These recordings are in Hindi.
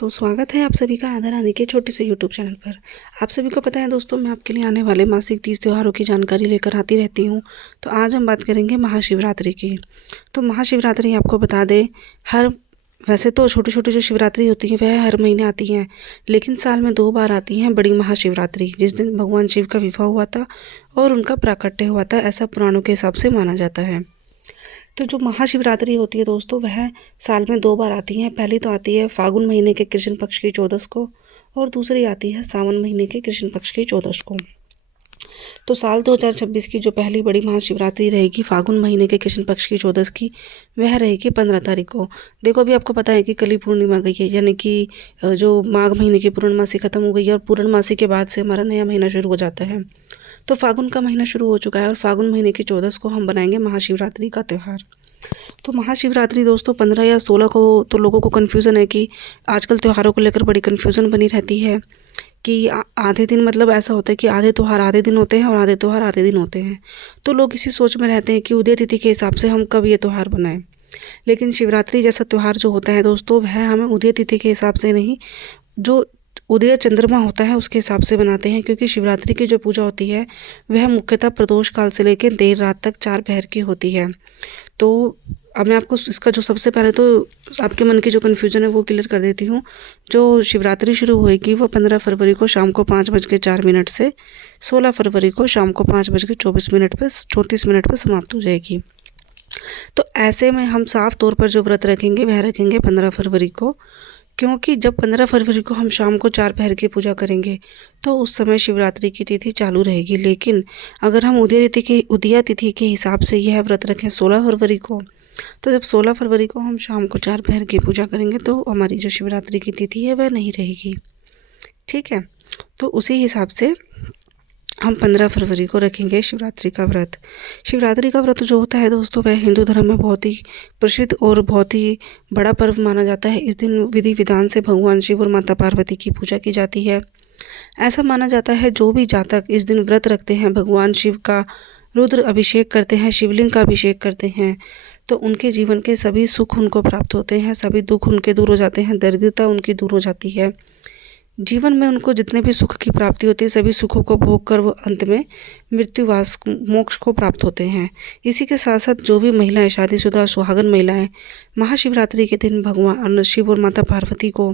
दोस्तों, स्वागत है आप सभी का राधा रानी के छोटे से यूट्यूब चैनल पर। आप सभी को पता है दोस्तों, मैं आपके लिए आने वाले मासिक तीज त्योहारों की जानकारी लेकर आती रहती हूँ। तो आज हम बात करेंगे महाशिवरात्रि की। तो महाशिवरात्रि आपको बता दें, वैसे तो छोटी छोटी जो शिवरात्रि होती है वह हर महीने आती हैं, लेकिन साल में 2 बार आती हैं बड़ी महाशिवरात्रि, जिस दिन भगवान शिव का विवाह हुआ था और उनका प्राकट्य हुआ था, ऐसा पुराणों के हिसाब से माना जाता है। तो जो महाशिवरात्रि होती है दोस्तों, वह साल में 2 बार आती है। पहली तो आती है फागुन महीने के कृष्ण पक्ष की 14 को, और दूसरी आती है सावन महीने के कृष्ण पक्ष की 14 को। तो साल 2026 की जो पहली बड़ी महाशिवरात्रि रहेगी फागुन महीने के कृष्ण पक्ष की 14 की, वह रहेगी 15 तारीख को। देखो, अभी आपको पता है कि कल ही पूर्णिमा गई है, यानी कि जो माघ महीने की पूर्णमासी खत्म हो गई है और पूर्णमासी के बाद से हमारा नया महीना शुरू हो जाता है। तो फागुन का महीना शुरू हो चुका है और फागुन महीने की 14 को हम बनाएंगे महाशिवरात्रि का त्यौहार। तो महाशिवरात्रि दोस्तों 15 या 16 को तो लोगों को कन्फ्यूज़न है कि आजकल त्योहारों को लेकर बड़ी कन्फ्यूज़न बनी रहती है कि आधे दिन, मतलब ऐसा होता है कि आधे त्यौहार आधे दिन होते हैं और आधे त्यौहार आधे दिन होते हैं। तो लोग इसी सोच में रहते हैं कि उदय तिथि के हिसाब से हम कब ये त्यौहार बनाएं। लेकिन शिवरात्रि जैसा त्यौहार जो होता है दोस्तों, वह हमें उदय तिथि के हिसाब से नहीं, जो उदय चंद्रमा होता है उसके हिसाब से बनाते हैं, क्योंकि शिवरात्रि की जो पूजा होती है वह मुख्यतः प्रदोष काल से लेकर देर रात तक 4 पहर की होती है। तो अब मैं आपको इसका जो सबसे पहले तो आपके मन की जो कन्फ्यूज़न है वो क्लियर कर देती हूँ। जो शिवरात्रि शुरू होएगी वो 15 फरवरी को शाम को 5:04 से 16 फरवरी को शाम को 5:24 पर 34 पर समाप्त हो जाएगी। तो ऐसे में हम साफ तौर पर जो व्रत रखेंगे वह रखेंगे 15 फरवरी को, क्योंकि जब 15 फरवरी को हम शाम को 4 पहर की पूजा करेंगे तो उस समय शिवरात्रि की तिथि चालू रहेगी। लेकिन अगर हम उदया तिथि के हिसाब से यह व्रत रखें 16 फरवरी को, तो जब 16 फरवरी को हम शाम को 4 पहर की पूजा करेंगे तो हमारी जो शिवरात्रि की तिथि है वह नहीं रहेगी। ठीक है, तो उसी हिसाब से हम 15 फरवरी को रखेंगे शिवरात्रि का व्रत। शिवरात्रि का व्रत जो होता है दोस्तों, वह हिंदू धर्म में बहुत ही प्रसिद्ध और बहुत ही बड़ा पर्व माना जाता है। इस दिन विधि विधान से भगवान शिव और माता पार्वती की पूजा की जाती है। ऐसा माना जाता है जो भी जातक इस दिन व्रत रखते हैं, भगवान शिव का रुद्र अभिषेक करते हैं, शिवलिंग का अभिषेक करते हैं, तो उनके जीवन के सभी सुख उनको प्राप्त होते हैं, सभी दुख उनके दूर हो जाते हैं, दरिद्रता उनकी दूर हो जाती है। जीवन में उनको जितने भी सुख की प्राप्ति होती है, सभी सुखों को भोग कर वो अंत में मृत्युवास मोक्ष को प्राप्त होते हैं। इसी के साथ साथ जो भी महिलाएं, शादीशुदा सुहागन महिलाएं, महाशिवरात्रि के दिन भगवान शिव और माता पार्वती को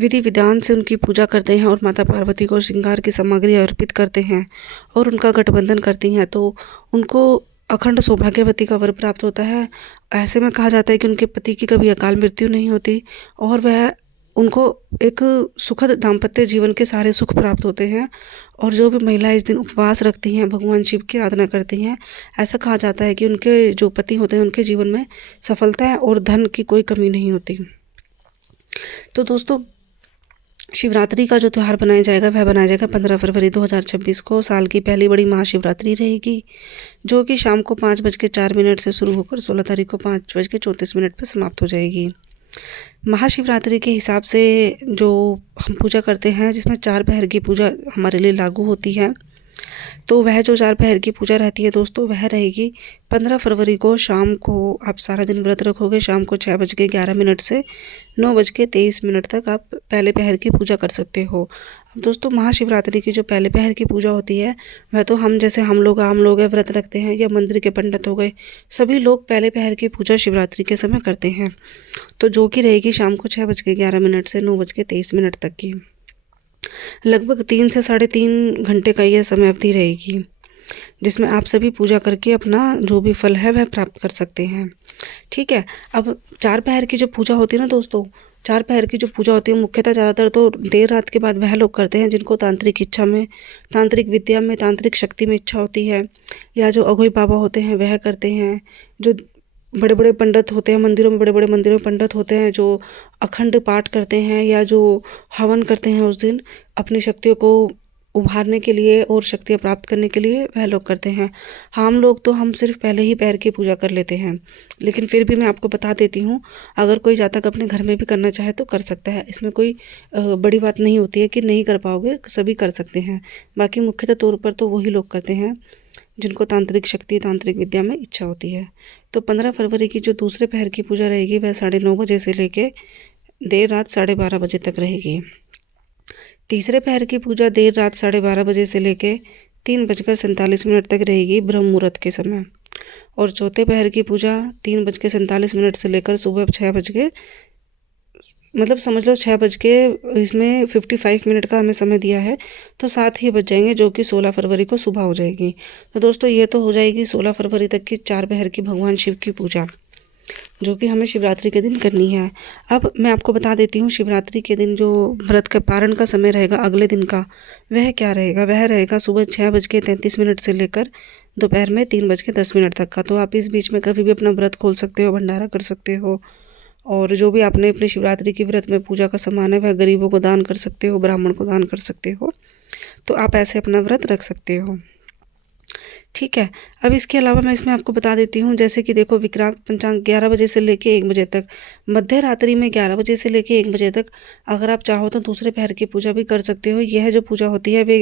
विधि विधान से उनकी पूजा करते हैं और माता पार्वती को श्रृंगार की सामग्री अर्पित करते हैं और उनका गठबंधन करती हैं, तो उनको अखंड सौभाग्यवती का वर प्राप्त होता है। ऐसे में कहा जाता है कि उनके पति की कभी अकाल मृत्यु नहीं होती और वह उनको एक सुखद दाम्पत्य जीवन के सारे सुख प्राप्त होते हैं। और जो भी महिलाएं इस दिन उपवास रखती हैं, भगवान शिव की आराधना करती हैं, ऐसा कहा जाता है कि उनके जो पति होते हैं उनके जीवन में सफलता है और धन की कोई कमी नहीं होती। तो दोस्तों, शिवरात्रि का जो त्यौहार बनाया जाएगा वह बनाया जाएगा 15 फरवरी 2026 को। साल की पहली बड़ी महाशिवरात्रि रहेगी, जो कि शाम को 5:04 से शुरू होकर 16 तारीख को 5:34 पर समाप्त हो जाएगी। महाशिवरात्रि के हिसाब से जो हम पूजा करते हैं, जिसमें 4 पहर की पूजा हमारे लिए लागू होती है, तो वह जो 4 पहर की पूजा रहती है दोस्तों, वह रहेगी 15 फरवरी को शाम को। आप सारा दिन व्रत रखोगे, शाम को 6:11 से 9:23 तक आप पहले पहर की पूजा कर सकते हो। अब दोस्तों, महाशिवरात्रि की जो पहले पहर की पूजा होती है वह तो हम जैसे हम लोग आम लोग हैं, व्रत रखते हैं, या मंदिर के पंडित हो गए, सभी लोग पहले पहर की पूजा शिवरात्रि के समय करते हैं। तो जो कि रहेगी शाम को 6:11 से 9:23 तक की। लगभग 3 से 3.5 घंटे का यह समय अवधि रहेगी, जिसमें आप सभी पूजा करके अपना जो भी फल है वह प्राप्त कर सकते हैं। ठीक है, अब 4 पहर की जो पूजा होती है ना दोस्तों, 4 पहर की जो पूजा होती है मुख्यतः ज़्यादातर तो देर रात के बाद वह लोग करते हैं जिनको तांत्रिक इच्छा में, तांत्रिक विद्या में, तांत्रिक शक्ति में इच्छा होती है, या जो अघोई बाबा होते हैं वह करते हैं। जो बड़े बड़े पंडित होते हैं मंदिरों में, बड़े बड़े मंदिरों में पंडित होते हैं जो अखंड पाठ करते हैं या जो हवन करते हैं उस दिन अपनी शक्तियों को उभारने के लिए और शक्तियाँ प्राप्त करने के लिए, वह लोग करते हैं। हम लोग तो हम सिर्फ पहले ही पैर की पूजा कर लेते हैं, लेकिन फिर भी मैं आपको बता देती हूँ, अगर कोई जातक अपने घर में भी करना चाहे तो कर सकता है। इसमें कोई बड़ी बात नहीं होती है कि नहीं कर पाओगे, सभी कर सकते हैं। बाकी मुख्यतः तौर पर तो वही लोग करते हैं जिनको तांत्रिक शक्ति, तांत्रिक विद्या में इच्छा होती है। तो 15 फरवरी की जो दूसरे पहर की पूजा रहेगी वह 9:30 बजे से लेके देर रात 12:30 बजे तक रहेगी। तीसरे पहर की पूजा देर रात 12:30 बजे से लेकर 3:47 तक रहेगी ब्रह्म मुहूर्त के समय। और चौथे पहर की पूजा 3:47 से लेकर सुबह 6 बज के, मतलब समझ लो 6 बज के, इसमें 55 मिनट का हमें समय दिया है, तो 7 ही बज जाएंगे, जो कि 16 फरवरी को सुबह हो जाएगी। तो दोस्तों ये तो हो जाएगी 16 फरवरी तक की 4 पहर की भगवान शिव की पूजा, जो कि हमें शिवरात्रि के दिन करनी है। अब मैं आपको बता देती हूँ शिवरात्रि के दिन जो व्रत का पारण का समय रहेगा अगले दिन का, वह क्या रहेगा। वह रहेगा सुबह 6:33 से लेकर दोपहर में 3:10 तक का। तो आप इस बीच में कभी भी अपना व्रत खोल सकते हो, भंडारा कर सकते हो, और जो भी आपने अपनी शिवरात्रि की व्रत में पूजा का सामान है वह गरीबों को दान कर सकते हो, ब्राह्मण को दान कर सकते हो। तो आप ऐसे अपना व्रत रख सकते हो, ठीक है। अब इसके अलावा मैं इसमें आपको बता देती हूँ, जैसे कि देखो विकरांत पंचांग 11 बजे से लेके 1 बजे तक, मध्य रात्रि में 11 बजे से लेके 1 बजे तक अगर आप चाहो तो दूसरे पहर की पूजा भी कर सकते हो। यह जो पूजा होती है वे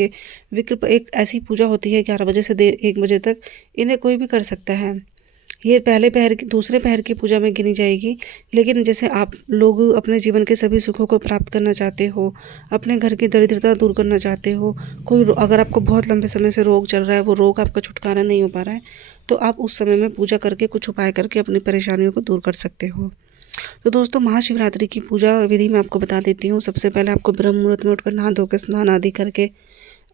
एक ऐसी पूजा होती है 11 बजे से 1 बजे तक, इन्हें कोई भी कर सकता है। ये पहले पहर की, दूसरे पहर की पूजा में गिनी जाएगी। लेकिन जैसे आप लोग अपने जीवन के सभी सुखों को प्राप्त करना चाहते हो, अपने घर की दरिद्रता दूर करना चाहते हो, अगर आपको बहुत लंबे समय से रोग चल रहा है, वो रोग आपका छुटकारा नहीं हो पा रहा है, तो आप उस समय में पूजा करके, कुछ उपाय करके अपनी परेशानियों को दूर कर सकते हो। तो दोस्तों महाशिवरात्रि की पूजा विधि मैं आपको बता देती हूँ। सबसे पहले आपको ब्रह्म मुहूर्त में उठकर नहा धोकर स्नान आदि करके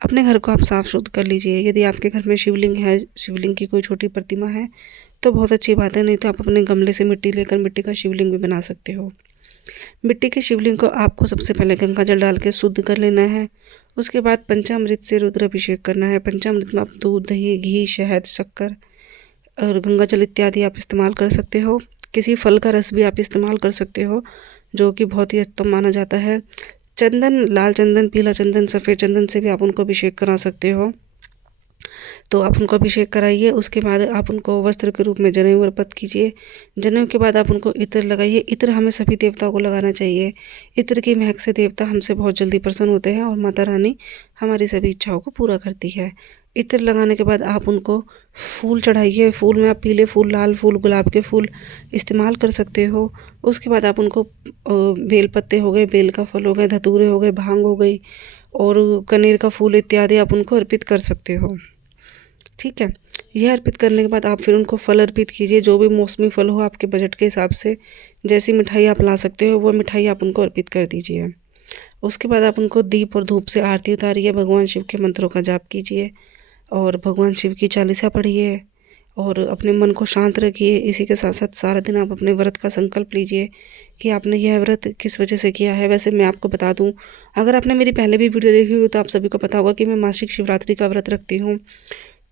अपने घर को आप साफ शुद्ध कर लीजिए। यदि आपके घर में शिवलिंग है, शिवलिंग की कोई छोटी प्रतिमा है तो बहुत अच्छी बात है, नहीं तो आप अपने गमले से मिट्टी लेकर मिट्टी का शिवलिंग भी बना सकते हो। मिट्टी के शिवलिंग को आपको सबसे पहले गंगा जल डाल के शुद्ध कर लेना है। उसके बाद पंचामृत से रुद्राभिषेक करना है। पंचामृत में आप दूध, दही, घी, शहद, शक्कर और गंगा जल इत्यादि आप इस्तेमाल कर सकते हो। किसी फल का रस भी आप इस्तेमाल कर सकते हो, जो कि बहुत ही उत्तम माना जाता है। चंदन, लाल चंदन, पीला चंदन, सफ़ेद चंदन से भी आप उनको अभिषेक करा सकते हो। तो आप उनको अभिषेक कराइए। उसके बाद आप उनको वस्त्र के रूप में जनेऊ अर्पित कीजिए। जनेऊ के बाद आप उनको इत्र लगाइए। इत्र हमें सभी देवताओं को लगाना चाहिए। इत्र की महक से देवता हमसे बहुत जल्दी प्रसन्न होते हैं और माता रानी हमारी सभी इच्छाओं को पूरा करती है। इत्र लगाने के बाद आप उनको फूल चढ़ाइए। फूल में आप पीले फूल, लाल फूल, गुलाब के फूल इस्तेमाल कर सकते हो। उसके बाद आप उनको बेल पत्ते हो गए, बेल का फल हो गए, धतूरे हो गए, भांग हो गई और कनेर का फूल इत्यादि आप उनको अर्पित कर सकते हो, ठीक है। यह अर्पित करने के बाद आप फिर उनको फल अर्पित कीजिए। जो भी मौसमी फल हो आपके बजट के हिसाब से, जैसी मिठाई आप ला सकते हो वो मिठाई आप उनको अर्पित कर दीजिए। उसके बाद आप उनको दीप और धूप से आरती उतारिए। भगवान शिव के मंत्रों का जाप कीजिए और भगवान शिव की चालीसा पढ़िए और अपने मन को शांत रखिए। इसी के साथ साथ सारा दिन आप अपने व्रत का संकल्प लीजिए कि आपने यह व्रत किस वजह से किया है। वैसे मैं आपको बता दूं, अगर आपने मेरी पहले भी वीडियो देखी हुई तो आप सभी को पता होगा कि मैं मासिक शिवरात्रि का व्रत रखती हूँ।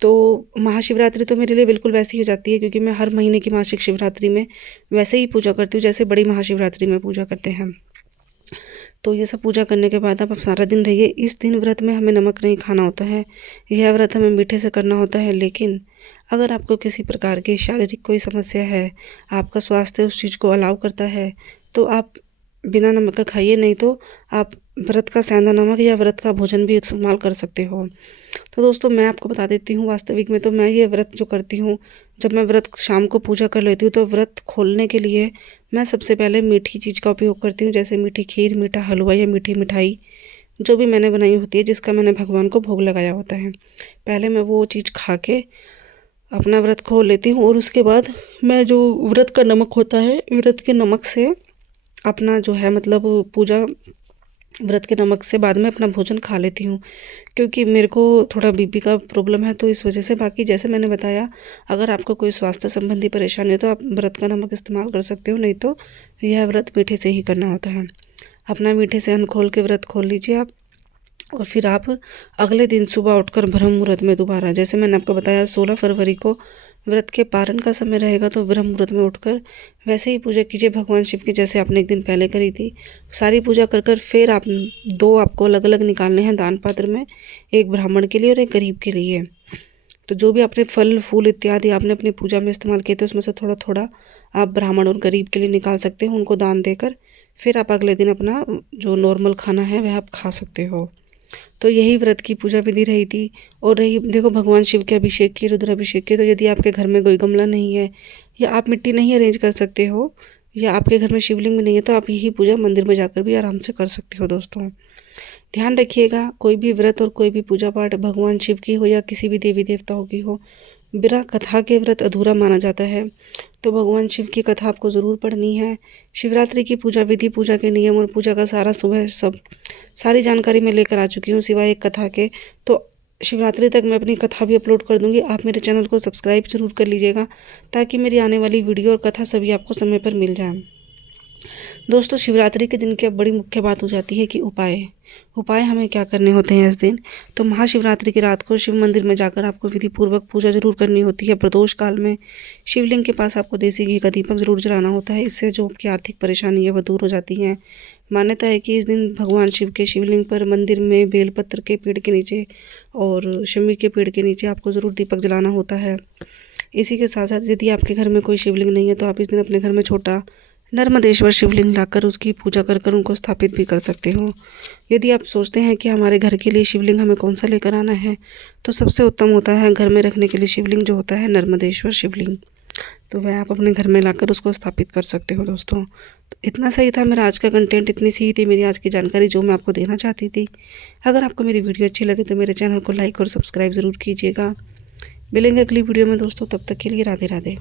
तो महाशिवरात्रि तो मेरे लिए बिल्कुल वैसी हो जाती है, क्योंकि मैं हर महीने की मासिक शिवरात्रि में वैसे ही पूजा करती हूँ जैसे बड़ी महाशिवरात्रि में पूजा करते हैं। तो ये सब पूजा करने के बाद आप सारा दिन रहिए। इस दिन व्रत में हमें नमक नहीं खाना होता है। यह व्रत हमें मीठे से करना होता है। लेकिन अगर आपको किसी प्रकार की शारीरिक कोई समस्या है, आपका स्वास्थ्य उस चीज़ को अलाउ करता है, तो आप बिना नमक का खाइए, नहीं तो आप व्रत का सेंधा नमक या व्रत का भोजन भी इस्तेमाल कर सकते हो। तो दोस्तों मैं आपको बता देती हूँ, वास्तविक में तो मैं ये व्रत जो करती हूँ, जब मैं व्रत शाम को पूजा कर लेती हूँ तो व्रत खोलने के लिए मैं सबसे पहले मीठी चीज़ का उपयोग करती हूँ, जैसे मीठी खीर, मीठा हलवा या मीठी मिठाई जो भी मैंने बनाई होती है, जिसका मैंने भगवान को भोग लगाया होता है। पहले मैं वो चीज़ खा के अपना व्रत खोल लेती हूँ और उसके बाद मैं जो व्रत का नमक होता है, व्रत के नमक से अपना जो है मतलब पूजा, व्रत के नमक से बाद में अपना भोजन खा लेती हूँ, क्योंकि मेरे को थोड़ा बीपी का प्रॉब्लम है, तो इस वजह से। बाकी जैसे मैंने बताया, अगर आपको कोई स्वास्थ्य संबंधी परेशानी है तो आप व्रत का नमक इस्तेमाल कर सकते हो, नहीं तो यह व्रत मीठे से ही करना होता है। अपना मीठे से अन्न खोल के व्रत खोल लीजिए आप, और फिर आप अगले दिन सुबह उठकर ब्रह्म मुहूर्त में दोबारा, जैसे मैंने आपको बताया 16 फरवरी को व्रत के पारण का समय रहेगा, तो ब्रह्म मुहूर्त में उठकर वैसे ही पूजा कीजिए भगवान शिव की, जैसे आपने एक दिन पहले करी थी। सारी पूजा कर कर फिर आप दो आपको अलग अलग निकालने हैं दान पात्र में, एक ब्राह्मण के लिए और एक गरीब के लिए। तो जो भी आपने फल फूल इत्यादि आपने अपनी पूजा में इस्तेमाल किए थे, उसमें से थोड़ा थोड़ा आप ब्राह्मण और गरीब के लिए निकाल सकते हो, उनको दान देकर। फिर आप अगले दिन अपना जो नॉर्मल खाना है वह आप खा सकते हो। तो यही व्रत की पूजा विधि रही थी। और रही देखो भगवान शिव के अभिषेक की, रुद्राभिषेक की, तो यदि आपके घर में कोई गमला नहीं है या आप मिट्टी नहीं अरेंज कर सकते हो या आपके घर में शिवलिंग भी नहीं है तो आप यही पूजा मंदिर में जाकर भी आराम से कर सकते हो दोस्तों। ध्यान रखिएगा, कोई भी व्रत और कोई भी पूजा पाठ भगवान शिव की हो या किसी भी देवी देवताओं की हो, बिना कथा के व्रत अधूरा माना जाता है। तो भगवान शिव की कथा आपको ज़रूर पढ़नी है। शिवरात्रि की पूजा विधि, पूजा के नियम और पूजा का सारा सुबह सारी जानकारी मैं लेकर आ चुकी हूँ सिवाय एक कथा के। तो शिवरात्रि तक मैं अपनी कथा भी अपलोड कर दूँगी। आप मेरे चैनल को सब्सक्राइब जरूर कर लीजिएगा ताकि मेरी आने वाली वीडियो और कथा सभी आपको समय पर मिल जाए। दोस्तों, शिवरात्रि के दिन की अब बड़ी मुख्य बात हो जाती है कि उपाय हमें क्या करने होते हैं इस दिन। तो महाशिवरात्रि की रात को शिव मंदिर में जाकर आपको विधि पूर्वक पूजा जरूर करनी होती है। प्रदोष काल में शिवलिंग के पास आपको देसी घी का दीपक जरूर जलाना होता है। इससे जो आपकी आर्थिक परेशानी है वह दूर हो जाती है। मान्यता है कि इस दिन भगवान शिव के शिवलिंग पर मंदिर में बेलपत्र के पेड़ के नीचे और शमी के पेड़ के नीचे आपको ज़रूर दीपक जलाना होता है। इसी के साथ साथ यदि आपके घर में कोई शिवलिंग नहीं है तो आप इस दिन अपने घर में छोटा नर्मदेश्वर शिवलिंग लाकर उसकी पूजा कर उनको स्थापित भी कर सकते हो। यदि आप सोचते हैं कि हमारे घर के लिए शिवलिंग हमें कौन सा लेकर आना है, तो सबसे उत्तम होता है घर में रखने के लिए शिवलिंग जो होता है नर्मदेश्वर शिवलिंग। तो वह आप अपने घर में लाकर उसको स्थापित कर सकते हो दोस्तों। तो इतना सही था मेरा आज का कंटेंट, इतनी सी ही थी मेरी आज की जानकारी जो मैं आपको देना चाहती थी। अगर आपको मेरी वीडियो अच्छी लगे तो मेरे चैनल को लाइक और सब्सक्राइब ज़रूर कीजिएगा। मिलेंगे अगली वीडियो में दोस्तों, तब तक के लिए राधे राधे।